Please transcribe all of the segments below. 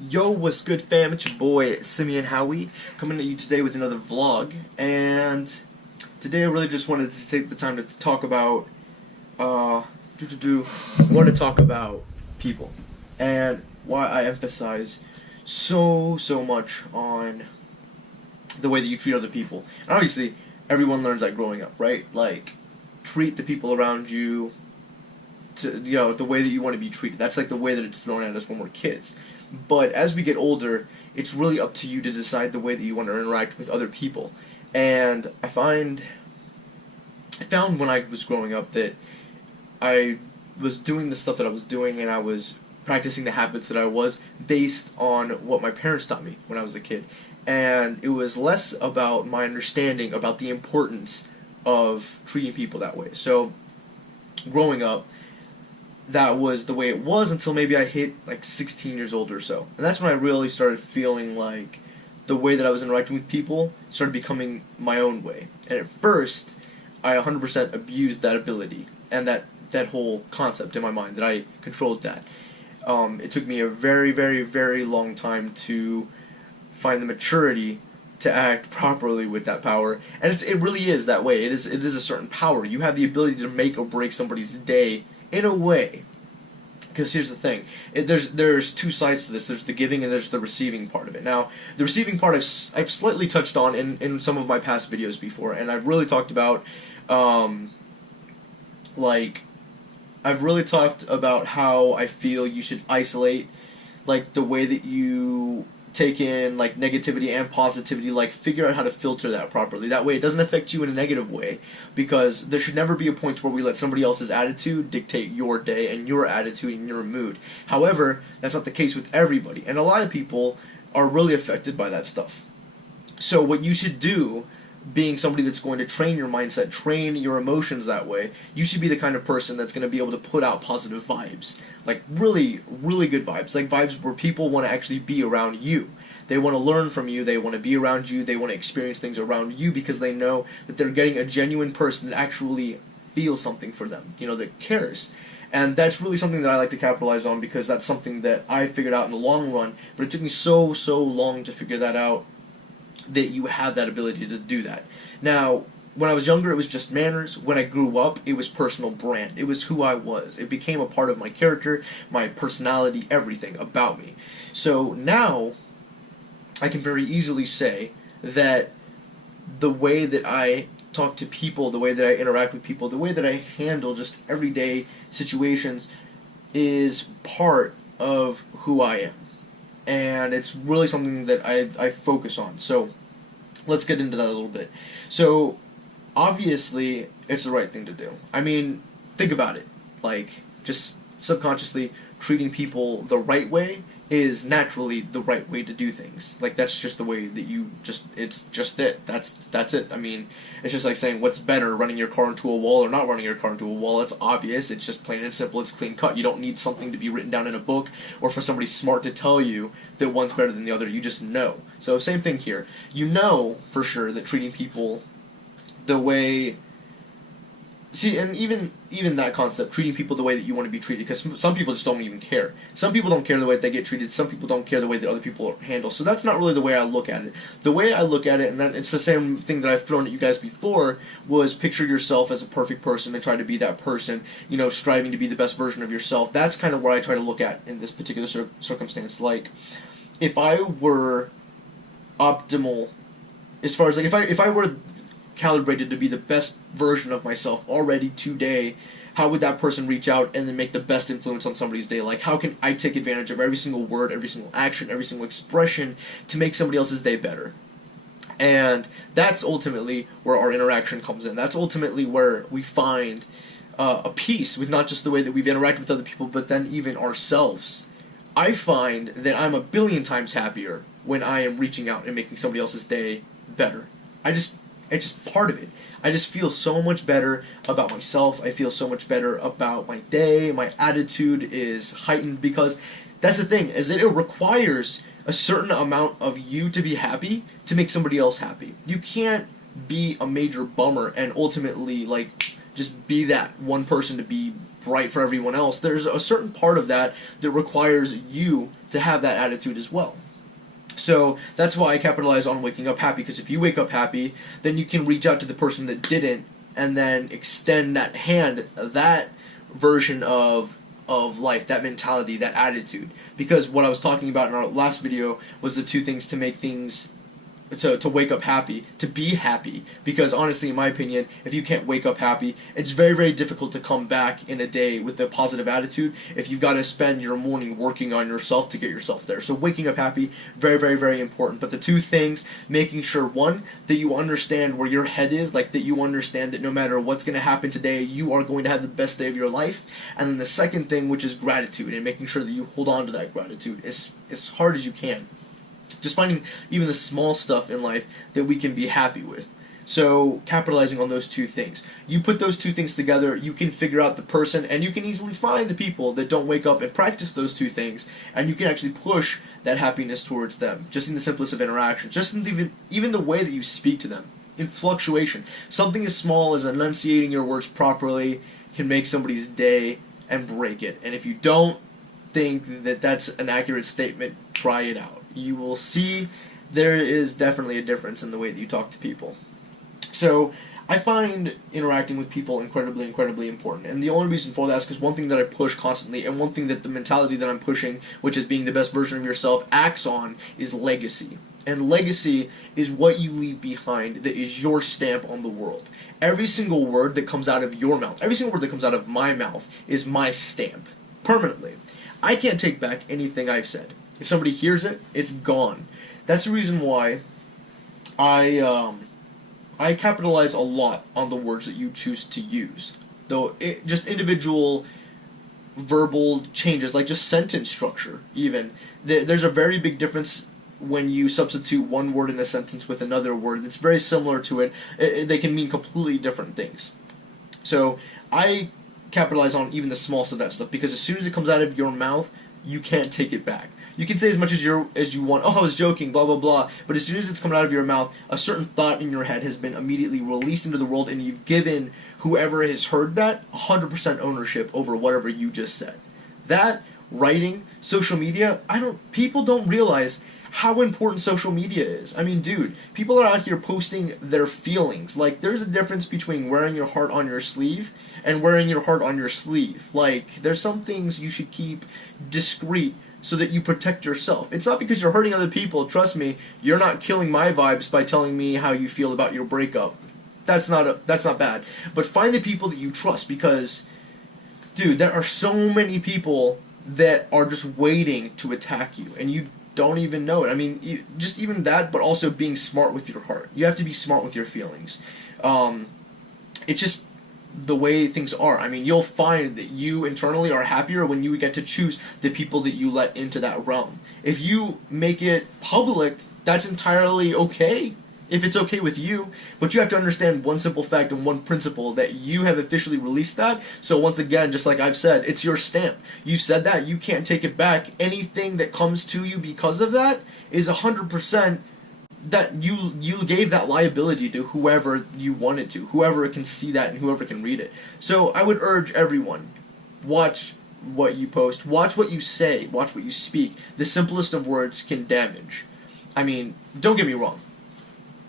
Yo, what's good, fam? It's your boy Simeon Howie coming at you today with another vlog. And today I really just wanted to take the time to talk about, want to talk about people and why I emphasize so much on the way that you treat other people. And obviously, everyone learns that growing up, right? Like, treat the people around you to, the way that you want to be treated. That's like the way that it's thrown at us when we're kids. But as we get older, it's really up to you to decide the way that you want to interact with other people. And I found when I was growing up that I was doing the stuff that I was doing, and I was practicing the habits that I was based on what my parents taught me when I was a kid. And it was less about my understanding about the importance of treating people that way. So, growing up, that was the way it was until maybe I hit like 16 years old or so. And that's when I really started feeling like the way that I was interacting with people started becoming my own way. And at first, I 100% abused that ability and that whole concept in my mind, that I controlled that. It took me a very long time to find the maturity to act properly with that power. And it really is that way. It is a certain power. You have the ability to make or break somebody's day in a way. Because here's the thing, there's two sides to this. There's the giving and there's the receiving part of it. Now, the receiving part I've slightly touched on in some of my past videos before, and I've really talked about, I've really talked about how I feel you should isolate, like, the way that you take in, like, negativity and positivity, like, figure out how to filter that properly. That way it doesn't affect you in a negative way, because there should never be a point where we let somebody else's attitude dictate your day and your attitude and your mood. However, that's not the case with everybody, and a lot of people are really affected by that stuff. So what you should do, being somebody that's going to train your mindset, train your emotions that way, you should be the kind of person that's going to be able to put out positive vibes. Like, really good vibes. Like, vibes where people want to actually be around you. They want to learn from you, they want to be around you, they want to experience things around you because they know that they're getting a genuine person that actually feels something for them, that cares. And that's really something that I like to capitalize on, because that's something that I figured out in the long run, but it took me so long to figure that out, that you have that ability to do that. Now, when I was younger, it was just manners. When I grew up, it was personal brand. It was who I was. It became a part of my character, my personality, everything about me. So now, I can very easily say that the way that I talk to people, the way that I interact with people, the way that I handle just everyday situations is part of who I am. And it's really something that I focus on. So, let's get into that a little bit. So, obviously, it's the right thing to do. I mean, think about it. Like, just subconsciously treating people the right way is naturally the right way to do things. Like, that's just the way that it's just it. That's it. I mean, it's just like saying, what's better, running your car into a wall or not running your car into a wall? It's obvious. It's just plain and simple. It's clean cut. You don't need something to be written down in a book or for somebody smart to tell you that one's better than the other. You just know. So, same thing here. You know for sure that treating people the way... See, and even that concept, treating people the way that you want to be treated, because some people just don't even care. Some people don't care the way that they get treated. Some people don't care the way that other people are handled. So that's not really the way I look at it. The way I look at it, and it's the same thing that I've thrown at you guys before, was picture yourself as a perfect person and try to be that person, striving to be the best version of yourself. That's kind of what I try to look at in this particular circumstance. Like, if I were optimal, as far as, like, if I were calibrated to be the best version of myself already today, how would that person reach out and then make the best influence on somebody's day? Like, how can I take advantage of every single word, every single action, every single expression to make somebody else's day better? And that's ultimately where our interaction comes in. That's ultimately where we find a peace with not just the way that we've interacted with other people, but then even ourselves. I find that I'm a billion times happier when I am reaching out and making somebody else's day better. It's just part of it. I just feel so much better about myself. I feel so much better about my day. My attitude is heightened, because that's the thing, is that it requires a certain amount of you to be happy to make somebody else happy. You can't be a major bummer and ultimately, like, just be that one person to be bright for everyone else. There's a certain part of that that requires you to have that attitude as well. So that's why I capitalize on waking up happy, because if you wake up happy, then you can reach out to the person that didn't, and then extend that hand, that version of life, that mentality, that attitude. Because what I was talking about in our last video was the two things to make things, to wake up happy, to be happy. Because honestly, in my opinion, if you can't wake up happy, it's very, very difficult to come back in a day with a positive attitude if you've got to spend your morning working on yourself to get yourself there. So waking up happy, very, very, very important. But the two things, making sure, one, that you understand where your head is, like that you understand that no matter what's going to happen today, you are going to have the best day of your life. And then the second thing, which is gratitude, and making sure that you hold on to that gratitude as hard as you can. Just finding even the small stuff in life that we can be happy with. So capitalizing on those two things. You put those two things together, you can figure out the person, and you can easily find the people that don't wake up and practice those two things, and you can actually push that happiness towards them, just in the simplest of interactions, just in even the way that you speak to them. In fluctuation. Something as small as enunciating your words properly can make somebody's day and break it. And if you don't think that that's an accurate statement, try it out. You will see there is definitely a difference in the way that you talk to people. So I find interacting with people incredibly, incredibly important. And the only reason for that is because one thing that I push constantly, and one thing that the mentality that I'm pushing, which is being the best version of yourself, acts on, is legacy. And legacy is what you leave behind that is your stamp on the world. Every single word that comes out of your mouth, every single word that comes out of my mouth is my stamp, permanently. I can't take back anything I've said. If somebody hears it, it's gone. That's the reason why I capitalize a lot on the words that you choose to use. Though just individual verbal changes, like just sentence structure even. There's a very big difference when you substitute one word in a sentence with another word that's very similar to it. They can mean completely different things. So I capitalize on even the smallest of that stuff, because as soon as it comes out of your mouth, you can't take it back. You can say as much as you want, oh, I was joking, blah, blah, blah, but as soon as it's coming out of your mouth, a certain thought in your head has been immediately released into the world, and you've given whoever has heard that 100% ownership over whatever you just said. That, writing, social media, people don't realize how important social media is. I mean, dude, people are out here posting their feelings. Like, there's a difference between wearing your heart on your sleeve and wearing your heart on your sleeve. Like, there's some things you should keep discreet so that you protect yourself. It's not because you're hurting other people. Trust me, you're not killing my vibes by telling me how you feel about your breakup. That's not bad. But find the people that you trust, because, dude, there are so many people that are just waiting to attack you, and you don't even know it. I mean, just even that, but also being smart with your heart. You have to be smart with your feelings. It's just the way things are. I mean, you'll find that you internally are happier when you get to choose the people that you let into that realm. If you make it public, that's entirely okay, if it's okay with you, but you have to understand one simple fact and one principle, that you have officially released that. So once again, just like I've said, it's your stamp. You said that, you can't take it back. Anything that comes to you because of that is 100% that you gave that liability to whoever you wanted to, whoever can see that and whoever can read it. So I would urge everyone, watch what you post, watch what you say, watch what you speak. The simplest of words can damage. I mean, don't get me wrong.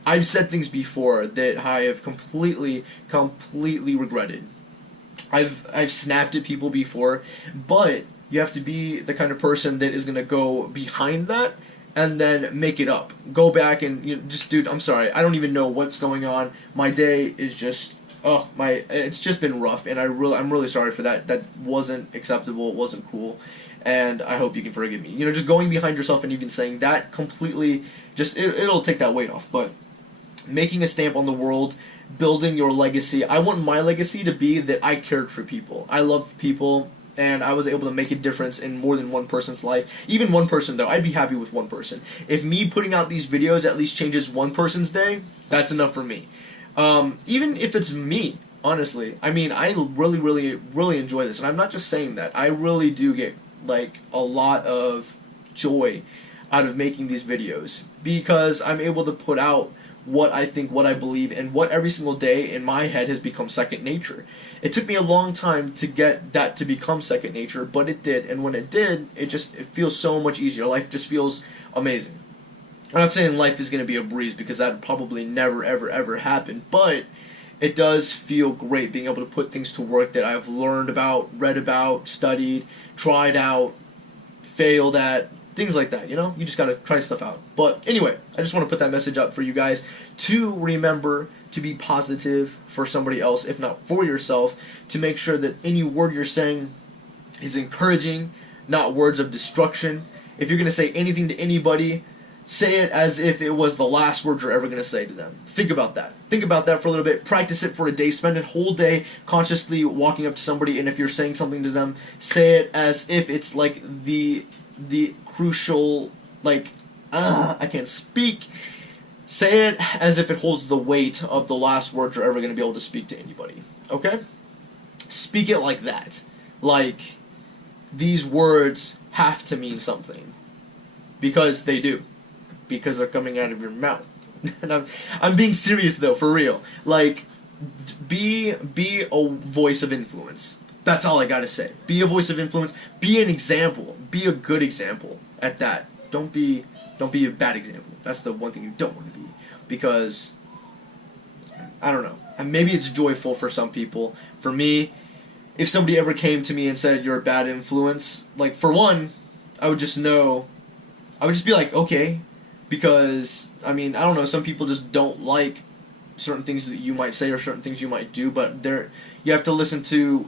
I've said things before that I have completely regretted. I've snapped at people before, but you have to be the kind of person that is going to go behind that and then make it up. Go back and just, dude, I'm sorry. I don't even know what's going on. My day is just, it's just been rough, and I'm really sorry for that. That wasn't acceptable. It wasn't cool, and I hope you can forgive me. Just going behind yourself and even saying that completely, just it'll take that weight off. But making a stamp on the world, building your legacy. I want my legacy to be that I cared for people. I loved people, and I was able to make a difference in more than one person's life. Even one person, though, I'd be happy with one person. If me putting out these videos at least changes one person's day, that's enough for me. Even if it's me, honestly. I mean, I really enjoy this, and I'm not just saying that. I really do get, a lot of joy out of making these videos, because I'm able to put out what I think, what I believe, and what every single day in my head has become second nature. It took me a long time to get that to become second nature, but it did, and when it did, it feels so much easier. Life just feels amazing. I'm not saying life is going to be a breeze, because that probably never, ever, ever happened, but it does feel great being able to put things to work that I've learned about, read about, studied, tried out, failed at, things like that, you know? You just gotta try stuff out. But anyway, I just want to put that message up for you guys to remember to be positive for somebody else, if not for yourself, to make sure that any word you're saying is encouraging, not words of destruction. If you're going to say anything to anybody, say it as if it was the last word you're ever going to say to them. Think about that. Think about that for a little bit. Practice it for a day. Spend a whole day consciously walking up to somebody, and if you're saying something to them, say it as if it's like the crucial, like, I can't speak. Say it as if it holds the weight of the last word you're ever going to be able to speak to anybody. Okay? Speak it like that. Like, these words have to mean something. Because they do. Because they're coming out of your mouth. And I'm being serious though, for real. Like, be a voice of influence. That's all I gotta say. Be a voice of influence. Be an example. Be a good example at that. Don't be a bad example. That's the one thing you don't want to be. Because, I don't know. And maybe it's joyful for some people. For me, if somebody ever came to me and said, you're a bad influence, like, for one, I would just be like, okay. Because, I mean, I don't know, some people just don't like certain things that you might say or certain things you might do, but you have to listen to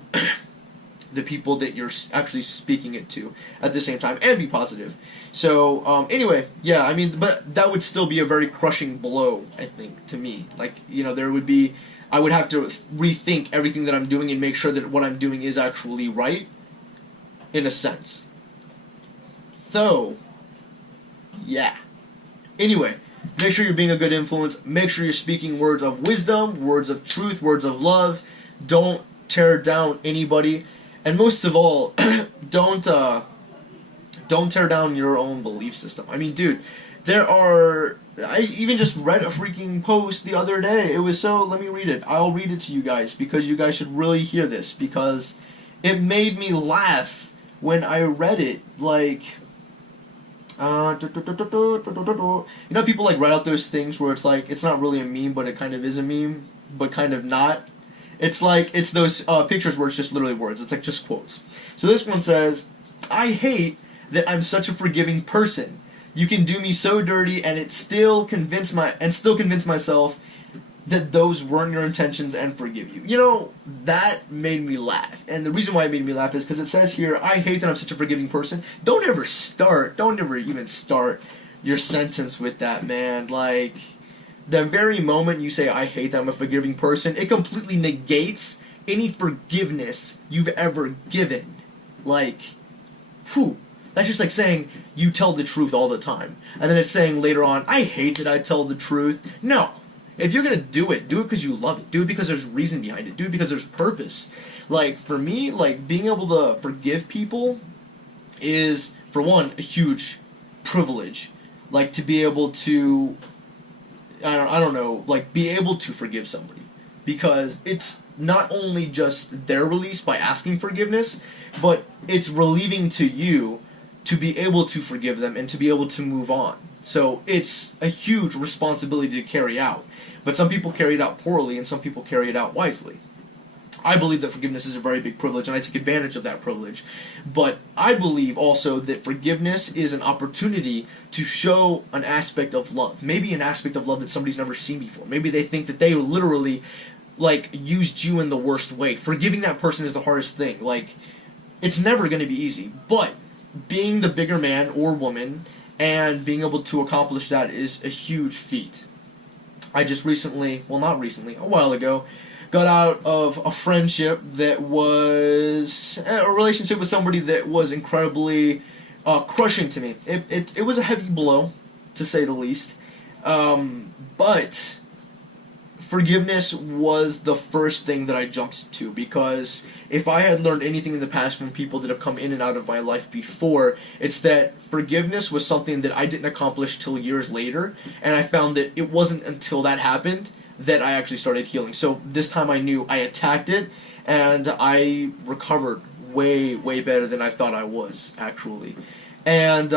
the people that you're actually speaking it to at the same time, and be positive. So, anyway, yeah, I mean, but that would still be a very crushing blow, I think, to me. Like, you know, I would have to rethink everything that I'm doing and make sure that what I'm doing is actually right, in a sense. So, yeah. Anyway, make sure you're being a good influence. Make sure you're speaking words of wisdom, words of truth, words of love. Don't tear down anybody. And most of all, don't tear down your own belief system. I mean, dude, I even just read a freaking post the other day. It was so, let me read it. I'll read it to you guys, because you guys should really hear this, because it made me laugh when I read it. Like, you know, people like write out those things where it's like, it's not really a meme, but it kind of is a meme, but kind of not. It's like, it's those pictures where it's just literally words. It's like just quotes. So this one says, I hate that I'm such a forgiving person. You can do me so dirty and still convince myself that those weren't your intentions and forgive you. You know, that made me laugh. And the reason why it made me laugh is because it says here, I hate that I'm such a forgiving person. Don't ever even start your sentence with that, man. Like, the very moment you say, I hate that I'm a forgiving person, it completely negates any forgiveness you've ever given. Like, whew. That's just like saying, you tell the truth all the time. And then it's saying later on, I hate that I tell the truth. No. If you're going to do it because you love it. Do it because there's reason behind it. Do it because there's purpose. Like, for me, like, being able to forgive people is, for one, a huge privilege. Like, to be able to, I don't know, like, be able to forgive somebody. Because it's not only just their release by asking forgiveness, but it's relieving to you to be able to forgive them and to be able to move on. So it's a huge responsibility to carry out. But some people carry it out poorly and some people carry it out wisely. I believe that forgiveness is a very big privilege, and I take advantage of that privilege. But I believe also that forgiveness is an opportunity to show an aspect of love. Maybe an aspect of love that somebody's never seen before. Maybe they think that they literally, like, used you in the worst way. Forgiving that person is the hardest thing. Like, it's never going to be easy. But being the bigger man or woman and being able to accomplish that is a huge feat. I just recently, well, not recently, a while ago, got out of a friendship that was a relationship with somebody that was incredibly crushing to me. It was a heavy blow, to say the least. But forgiveness was the first thing that I jumped to, because if I had learned anything in the past from people that have come in and out of my life before, it's that forgiveness was something that I didn't accomplish till years later, and I found that it wasn't until that happened that I actually started healing. So this time I knew I attacked it, and I recovered way, way better than I thought I was, actually. And,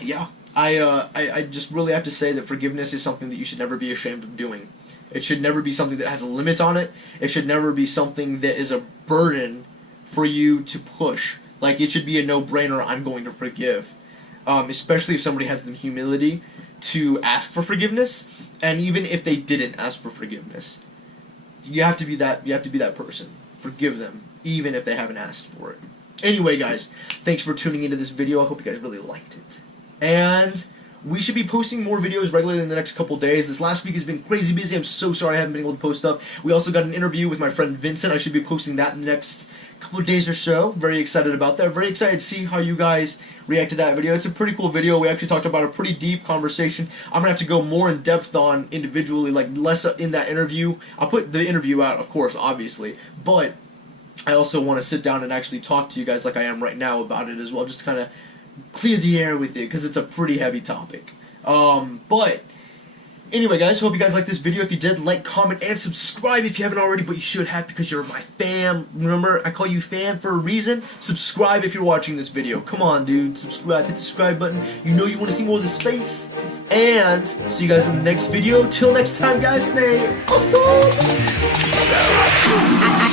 yeah. I just really have to say that forgiveness is something that you should never be ashamed of doing. It should never be something that has a limit on it. It should never be something that is a burden for you to push. Like, it should be a no-brainer, I'm going to forgive. Especially if somebody has the humility to ask for forgiveness, and even if they didn't ask for forgiveness. You have to be that person. Forgive them, even if they haven't asked for it. Anyway, guys, thanks for tuning into this video. I hope you guys really liked it. And we should be posting more videos regularly in the next couple days. This last week has been crazy busy. I'm so sorry I haven't been able to post stuff. We also got an interview with my friend Vincent. I should be posting that in the next couple of days or so. Very excited about that. Very excited to see how you guys react to that video. It's a pretty cool video. We actually talked about a pretty deep conversation. I'm going to have to go more in depth on individually, like less in that interview. I'll put the interview out, of course, obviously. But I also want to sit down and actually talk to you guys like I am right now about it as well, just to kind of clear the air with it, because it's a pretty heavy topic. But anyway, guys, hope you guys liked this video. If you did, like, comment, and subscribe if you haven't already, but you should have, because you're my fam. Remember, I call you fam for a reason. Subscribe if you're watching this video. Come on, dude. Subscribe. Hit the subscribe button. You know you want to see more of this face. And see you guys in the next video. Till next time, guys, stay awesome. Peace out.